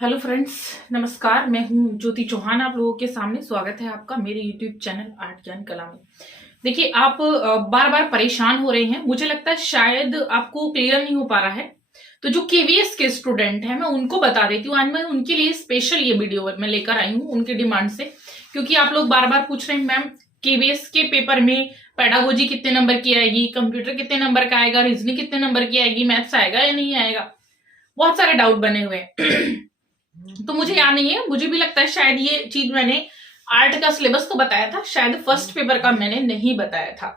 Hello friends, नमस्कार। मैं हूं ज्योति चौहान। आप लोगों के सामने स्वागत है आपका मेरे यूट्यूब चैनल आर्ट ज्ञान कला में। देखिए, आप बार बार परेशान हो रहे हैं। मुझे लगता है शायद आपको क्लियर नहीं हो पा रहा है। तो जो केवीएस के स्टूडेंट हैं, मैं उनको बता देती हूँ। आज मैं उनके लिए स्पेशल ये वीडियो मैं लेकर आई हूँ उनकी डिमांड से, क्योंकि आप लोग बार बार पूछ रहे हैं मैम केवीएस के पेपर में पेडागोजी कितने नंबर की आएगी, कंप्यूटर कितने नंबर का आएगा, रीजनिंग कितने नंबर की आएगी, मैथ्स आएगा या नहीं आएगा। बहुत सारे डाउट बने हुए हैं। तो मुझे याद नहीं है, मुझे भी लगता है शायद ये चीज मैंने आर्ट का सिलेबस तो बताया था, शायद फर्स्ट पेपर का मैंने नहीं बताया था।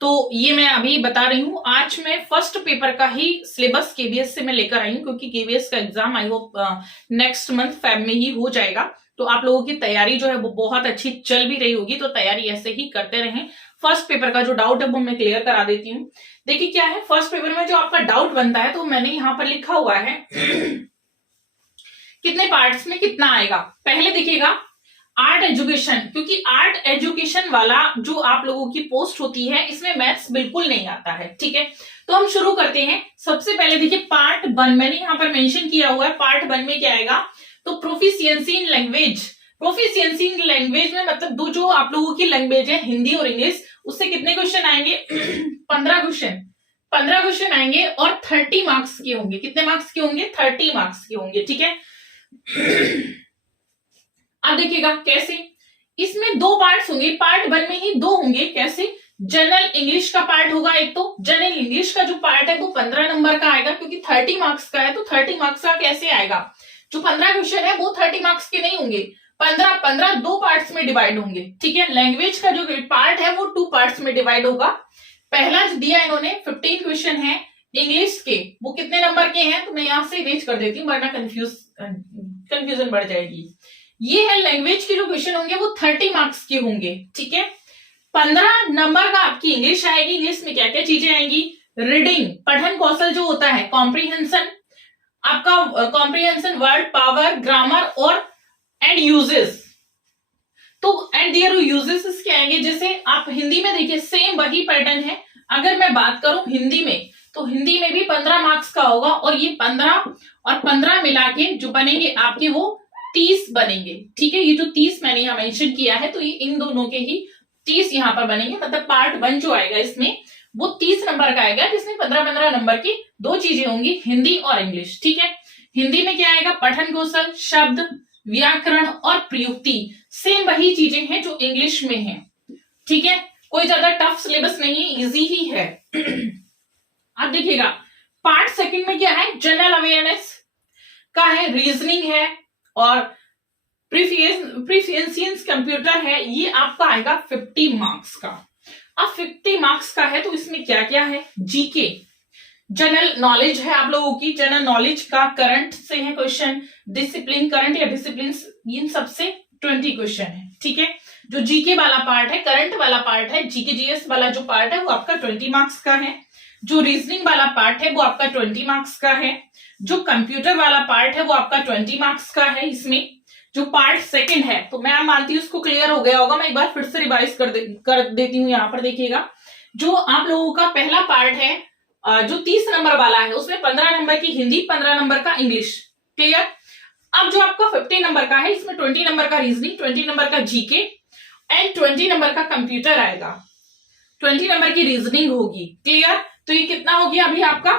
तो ये मैं अभी बता रही हूँ। आज मैं फर्स्ट पेपर का ही सिलेबस केवीएस से मैं लेकर आई हूँ, क्योंकि केवीएस का exam I hope next month Feb में ही हो जाएगा। तो आप लोगों की तैयारी जो है वो बहुत अच्छी चल भी रही होगी, तो तैयारी ऐसे ही करते रहें। फर्स्ट पेपर का जो डाउट है वो मैं क्लियर करा देती हूँ। देखिए क्या है, फर्स्ट पेपर में जो आपका डाउट बनता है, तो मैंने यहाँ पर लिखा हुआ है कितने पार्ट्स में कितना आएगा। पहले देखिएगा आर्ट एजुकेशन, क्योंकि आर्ट एजुकेशन वाला जो आप लोगों की पोस्ट होती है, इसमें मैथ्स बिल्कुल नहीं आता है। ठीक है, तो हम शुरू करते हैं। सबसे पहले देखिए पार्ट 1 मैंने यहाँ पर मेंशन किया हुआ है। पार्ट 1 में क्या आएगा, तो proficiency in language. Proficiency in language में मतलब दो जो आप लोगों की लैंग्वेज है, हिंदी और इंग्लिश, उससे कितने क्वेश्चन आएंगे 15 क्वेश्चन आएंगे और 30 मार्क्स के होंगे। कितने मार्क्स के होंगे, 30 मार्क्स के होंगे। ठीक है, अब देखिएगा कैसे, इसमें दो पार्ट्स होंगे। पार्ट 1 में ही दो होंगे। कैसे, जनरल इंग्लिश का पार्ट होगा एक। तो जनरल इंग्लिश का जो पार्ट है वो 15 नंबर का आएगा, क्योंकि 30 मार्क्स का है। तो 30 मार्क्स का कैसे आएगा, जो 15 क्वेश्चन है वो 30 मार्क्स के नहीं होंगे। 15 दो पार्ट्स में डिवाइड होंगे। ठीक है, लैंग्वेज का जो पार्ट है वो 2 पार्ट्स में डिवाइड होगा। पहला जो दिया इन्होंने 15 क्वेश्चन है इंग्लिश के, वो कितने नंबर के हैं, तो मैं यहां से इरेज कर देती हूँ वरना कंफ्यूजन बढ़ जाएगी। ये है लैंग्वेज के जो क्वेश्चन होंगे वो 30 मार्क्स के होंगे। ठीक है, 15 नंबर का आपकी इंग्लिश आएगी। इंग्लिश में क्या क्या चीजें आएंगी, रीडिंग, पठन कौशल जो होता है, कॉम्प्रीहेंशन, आपका कॉम्प्रीहेंशन, वर्ड पावर, ग्रामर और एंड यूजेस। तो एंड देयर यूजेस क्या आएंगे, जैसे आप हिंदी में देखिए सेम वही पैटर्न है। अगर मैं बात करूं हिंदी में, तो हिंदी में भी 15 मार्क्स का होगा, और ये 15 और 15 मिला के जो बनेंगे आपके वो 30 बनेंगे। ठीक है, ये जो 30 मैंने यहाँ मेंशन किया है, तो ये इन दोनों के ही 30 यहाँ पर बनेंगे। मतलब पार्ट 1 जो आएगा इसमें वो 30 नंबर का आएगा, जिसमें 15-15 नंबर की दो चीजें होंगी, हिंदी और इंग्लिश। ठीक है, हिंदी में क्या आएगा, पठन कौशल, शब्द, व्याकरण और प्रयुक्ति। सेम वही चीजें हैं जो इंग्लिश में है। ठीक है, कोई ज्यादा टफ सिलेबस नहीं, इजी ही है। अब देखिएगा पार्ट 2 में क्या है, जनरल अवेयरनेस का है, रीजनिंग है और प्रिफियंसियंस कंप्यूटर है। ये आपका आएगा 50 मार्क्स का। अब 50 मार्क्स का है तो इसमें क्या क्या है, जीके, जनरल नॉलेज है आप लोगों की। जनरल नॉलेज का करंट से है क्वेश्चन, डिसिप्लिन, करंट या डिसिप्लिन, इन सबसे 20 क्वेश्चन है। ठीक है, जो जीके वाला पार्ट है, करंट वाला पार्ट है, जीके जीएस वाला जो पार्ट है वो आपका 20 मार्क्स का है। जो रीजनिंग वाला पार्ट है वो आपका 20 मार्क्स का है। जो कंप्यूटर वाला पार्ट है वो आपका 20 मार्क्स का है। इसमें जो पार्ट 2 है, तो मैं मानती हूँ उसको क्लियर हो गया होगा। मैं एक बार फिर से रिवाइज कर देती हूँ। यहाँ पर देखिएगा, जो आप लोगों का पहला पार्ट है जो 30 नंबर वाला है, उसमें 15 नंबर की हिंदी, 15 नंबर का इंग्लिश। क्लियर। अब जो आपका 50 नंबर का है, इसमें 20 नंबर का रीजनिंग, 20 नंबर का जीके एंड 20 नंबर का कंप्यूटर आएगा, 20 नंबर की रीजनिंग होगी। क्लियर। तो ये कितना हो गया अभी आपका,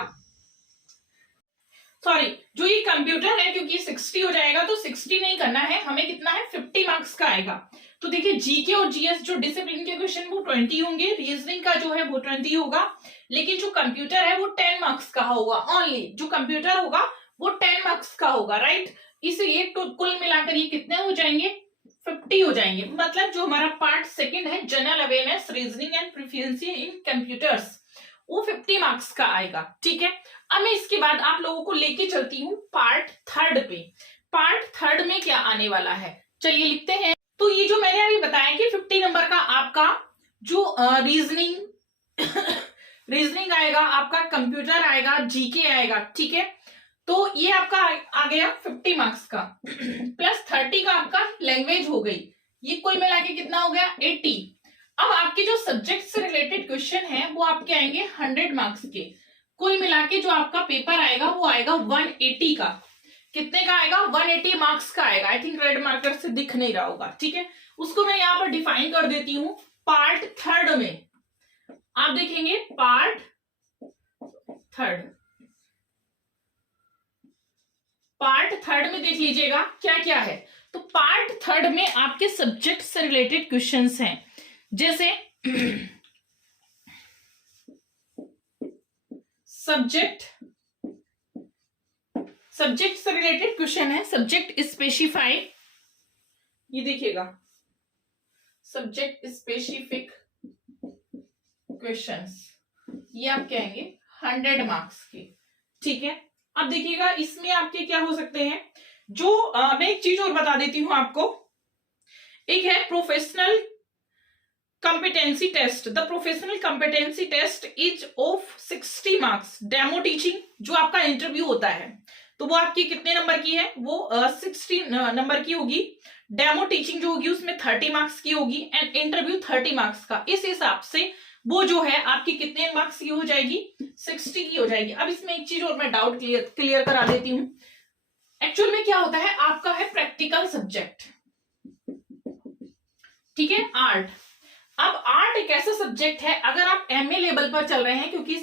सॉरी, जो ये कंप्यूटर है क्योंकि 60 हो जाएगा, तो 60 नहीं करना है हमें, कितना है 50 मार्क्स का आएगा। तो देखिए जीके और जीएस जो डिसिप्लिन के क्वेश्चन वो 20 होंगे, रीजनिंग का जो है वो 20 होगा, लेकिन जो कंप्यूटर है वो 10 मार्क्स का होगा। ओनली जो कंप्यूटर होगा वो 10 मार्क्स का होगा, राइट। इसलिए तो कुल मिलाकर ये कितने हो जाएंगे, 50 हो जाएंगे। मतलब जो हमारा पार्ट 2 है, general awareness, reasoning and proficiency in computers, वो 50 मार्क्स का आएगा। ठीक है, अब मैं इसके बाद आप लोगों को लेके चलती हूँ पार्ट 3 पे। पार्ट 3 में क्या आने वाला है, चलिए लिखते हैं। तो ये जो मैंने अभी बताया कि 50 नंबर का आपका जो रीजनिंग रीजनिंग आएगा, आपका कंप्यूटर आएगा, जीके आएगा। ठीक है, तो ये आपका आ गया 50 मार्क्स का प्लस 30 का आपका लैंग्वेज हो गई। ये कुल मिला के कितना हो गया, 80। अब आपके जो सब्जेक्ट से रिलेटेड क्वेश्चन है वो आपके आएंगे 100 मार्क्स के। कुल मिला के जो आपका पेपर आएगा वो आएगा 180 का। कितने का आएगा, 180 मार्क्स का आएगा। आई थिंक रेड मार्कर से दिख नहीं रहा होगा, ठीक है। उसको मैं यहां पर डिफाइन कर देती हूं। पार्ट थर्ड में आप देखेंगे, पार्ट थर्ड में देख लीजिएगा क्या क्या है। तो पार्ट थर्ड में आपके सब्जेक्ट से रिलेटेड क्वेश्चंस हैं, जैसे सब्जेक्ट से रिलेटेड क्वेश्चन है, सब्जेक्ट स्पेसिफाई, ये देखिएगा, सब्जेक्ट स्पेसिफिक क्वेश्चंस, ये आप कहेंगे 100 मार्क्स के, ठीक है। अब देखिएगा इसमें आपके क्या हो सकते हैं, जो मैं एक चीज और बता देती हूं आपको। एक है professional competency test. The professional competency test is of 60 marks. Demo teaching जो आपका इंटरव्यू होता है, तो वो आपकी कितने नंबर की है, वो 60 नंबर की होगी। डेमो टीचिंग जो होगी उसमें 30 मार्क्स की होगी, एंड इंटरव्यू 30 मार्क्स का। इस हिसाब से वो जो है आपकी कितने मार्क्स की हो जाएगी, 60 की हो जाएगी। अब इसमें एक चीज और मैं डाउट क्लियर करा देती हूं। एक्चुअल में क्या होता है, आपका है प्रैक्टिकल सब्जेक्ट, ठीक है, आर्ट। अब आर्ट एक ऐसा सब्जेक्ट है, अगर आप एमए लेवल पर चल रहे हैं, क्योंकि